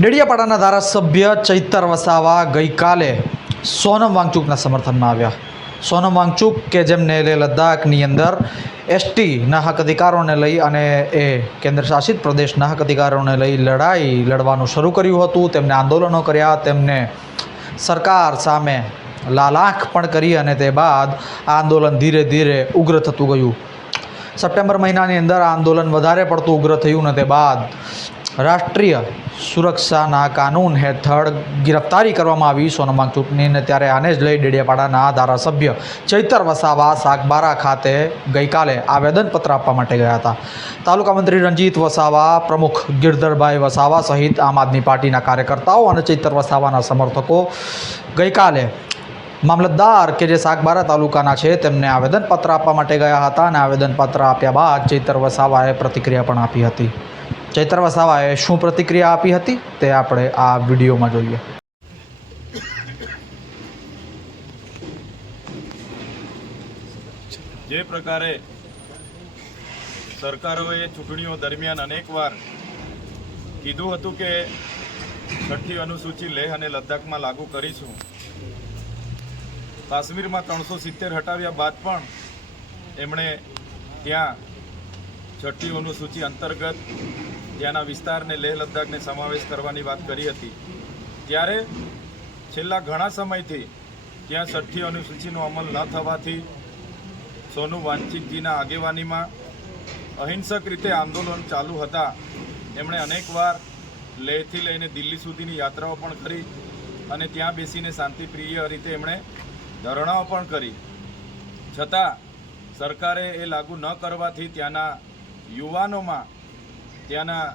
ડેડિયાપાડાના ધારાસભ્ય ચૈતર વસાવા ગઈકાલે સોનમ વાંગચુકના સમર્થનમાં આવ્યા. સોનમ વાંગચુક કે જેમને લેહ લદ્દાખની અંદર એસટીના હક અધિકારોને લઈ અને એ કેન્દ્ર શાસિત પ્રદેશના હક અધિકારોને લઈ લડાઈ લડવાનું શરૂ કર્યું હતું, તેમને આંદોલનો કર્યા, તેમને સરકાર સામે લાલાખ પણ કરી અને તે બાદ આ આંદોલન ધીરે ધીરે ઉગ્ર થતું ગયું. સપ્ટેમ્બર મહિનાની અંદર આ આંદોલન વધારે પડતું ઉગ્ર થયું ને તે બાદ રાષ્ટ્રીય સુરક્ષાના કાનૂન હેઠળ ગિરફ્તારી કરવામાં આવી. સોનમાંગ ચૂંટણીને ત્યારે આને જ લઈ ડેડિયાપાડાના ધારાસભ્ય ચૈતર વસાવા સાગબારા ખાતે ગઈકાલે આવેદનપત્ર આપવા માટે ગયા હતા. તાલુકા મંત્રી રંજીત વસાવા, પ્રમુખ ગિરધરભાઈ વસાવા સહિત આમ આદમી પાર્ટીના કાર્યકર્તાઓ અને ચૈતર વસાવાના સમર્થકો ગઈકાલે મામલતદાર કે જે સાગબારા તાલુકાના છે તેમને આવેદનપત્ર આપવા માટે ગયા હતા અને આવેદનપત્ર આપ્યા બાદ ચૈતર વસાવાએ પ્રતિક્રિયા પણ આપી હતી. ચૈતર વસાવાએ શું પ્રતિક્રિયા આપી હતી તે આપણે આ વિડીયોમાં જોઈએ. જે પ્રકારે સરકારોએ ચૂંટણીઓ દરમિયાન અનેકવાર કીધું હતું કે છઠ્ઠી અનુસૂચિ લેહ અને લદ્દાખમાં લાગુ કરીશું. કાશ્મીરમાં ત્રણસો સિત્તેર હટાવ્યા બાદ પણ એમણે ત્યાં છઠ્ઠી અનુસૂચિ અંતર્ગત ત્યાંના વિસ્તારને લેહ લદ્દાખને સમાવેશ કરવાની વાત કરી હતી. ત્યારે છેલ્લા ઘણા સમયથી ત્યાં છઠ્ઠી અનુસૂચિનો અમલ ન થવાથી સોનુ વાંચિકજીના આગેવાનીમાં અહિંસક રીતે આંદોલન ચાલુ હતા. એમણે અનેકવાર લેહથી લઈને દિલ્હી સુધીની યાત્રાઓ પણ કરી અને ત્યાં બેસીને શાંતિપ્રિય રીતે એમણે ધરણાઓ પણ કરી. છતાં સરકારે એ લાગુ ન કરવાથી ત્યાંના યુવાનોમાં, ત્યાંના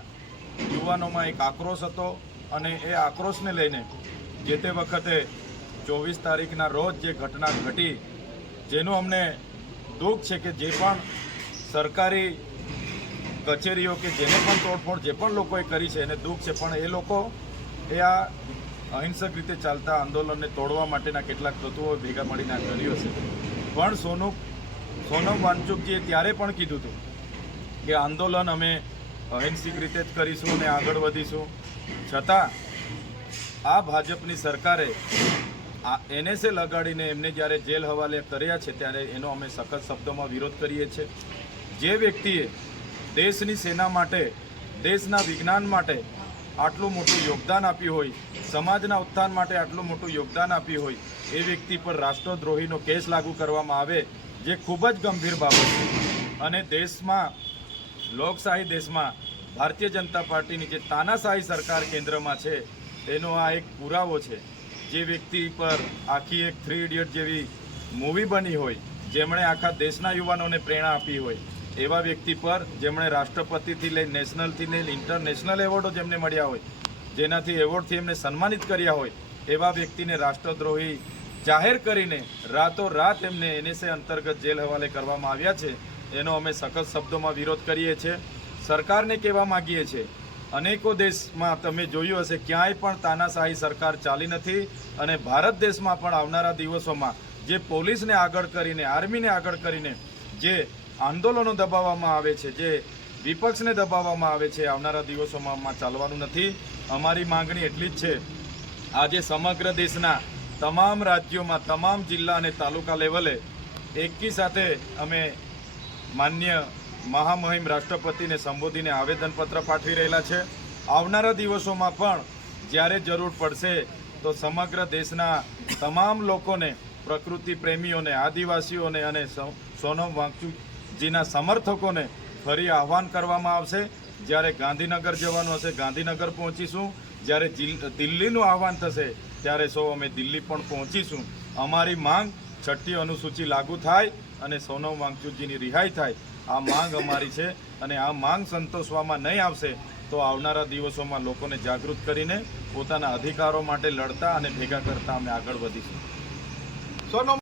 યુવાનોમાં એક આક્રોશ હતો અને એ આક્રોશને લઈને જે તે વખતે ચોવીસ તારીખના રોજ જે ઘટના ઘટી, જેનું અમને દુઃખ છે કે જે પણ સરકારી કચેરીઓ કે જેને પણ તોડફોડ જે પણ લોકોએ કરી છે, એને દુઃખ છે. પણ એ લોકો એ આ અહિંસક રીતે ચાલતા આંદોલનને તોડવા માટેના કેટલાક તત્વો ભેગા મળીને આ કર્યું હશે પણ સોનુ, સોનમ વાંચુકજીએ ત્યારે પણ કીધું હતું કે આંદોલન અમે અહિંસક રીતે જ કરીશું અને આગળ વધીશું. છતાં, આ ભાજપની સરકારે આ એનએસએ લગાડીને એમને જ્યારે જેલ હવાલે કર્યા છે, ત્યારે એનો અમે સખત શબ્દોમાં વિરોધ કરીએ છીએ. જે વ્યક્તિએ દેશની સેના માટે, દેશના વિજ્ઞાન માટે આટલું મોટું યોગદાન આપ્યું હોય, સમાજના ઉત્થાન માટે આટલું મોટું યોગદાન આપ્યું હોય, એ વ્યક્તિ પર રાષ્ટ્રદ્રોહીનો કેસ લાગુ કરવામાં આવે, જે ખૂબ જ ગંભીર બાબત છે. અને દેશમાં લોકશાહી દેશમાં ભારતીય જનતા પાર્ટીની જે તાનાશાહી સરકાર કેન્દ્રમાં છે એનો આ એક પુરાવો છે. જે વ્યક્તિ પર આખી એક થ્રી ઇડિયટ જેવી મૂવી બની હોય, જેમણે આખા દેશના યુવાનોને પ્રેરણા આપી હોય, એવા વ્યક્તિ પર જેમણે રાષ્ટ્રપતિથી લઈ નેશનલથી લઈ ઇન્ટરનેશનલ એવોર્ડો જેમને મળ્યા હોય, જેનાથી એવોર્ડથી એમને સન્માનિત કર્યા હોય, એવા વ્યક્તિને રાષ્ટ્રદ્રોહી જાહેર કરીને રાતોરાત એમને એનએસએ અંતર્ગત જેલ હવાલે કરવામાં આવ્યા છે. એનો અમે સખત શબ્દોમાં વિરોધ કરીએ છીએ. સરકારને કહેવા માગીએ છીએ, અનેકો દેશમાં તમે જોયું હશે, ક્યાંય પણ તાનાશાહી સરકાર ચાલી નથી અને ભારત દેશમાં પણ આવનારા દિવસોમાં જે પોલીસને આગળ કરીને, આર્મીને આગળ કરીને જે આંદોલનો દબાવવામાં આવે છે, જે વિપક્ષને દબાવવામાં આવે છે, આવનારા દિવસોમાં ચાલવાનું નથી. અમારી માંગણી એટલી જ છે, આજે સમગ્ર દેશના તમામ રાજ્યોમાં, તમામ જિલ્લા અને તાલુકા લેવલે એકી સાથે અમે માન્ય મહામહિમ રાષ્ટ્રપતિને સંબોધીને આવેદનપત્ર પાઠવી રહેલા છે. આવનારા દિવસોમાં પણ જ્યારે જરૂર પડશે તો સમગ્ર દેશના તમામ લોકોને, પ્રકૃતિ પ્રેમીઓને, આદિવાસીઓને અને સોનમ વાંચુકજીના સમર્થકોને ફરી આહવાન કરવામાં આવશે. જ્યારે ગાંધીનગર જવાનું હશે, ગાંધીનગર પહોંચીશું. જ્યારે દિલ્હીનું આહવાન થશે, ત્યારે સૌ અમે દિલ્હી પણ પહોંચીશું. અમારી માંગ છઠ્ઠી અનુસૂચિ લાગુ થાય અને સોનમ વાંગચુકજીની રિહાઈ થાય. આ માંગ અમારી છે અને આ માંગ સંતોષવામાં નહીં આવશે તો આવનારા દિવસોમાં લોકોને જાગૃત કરીને પોતાના અધિકારો માટે લડતા અને ભેગા કરતા અમે આગળ વધીશું. સોનમ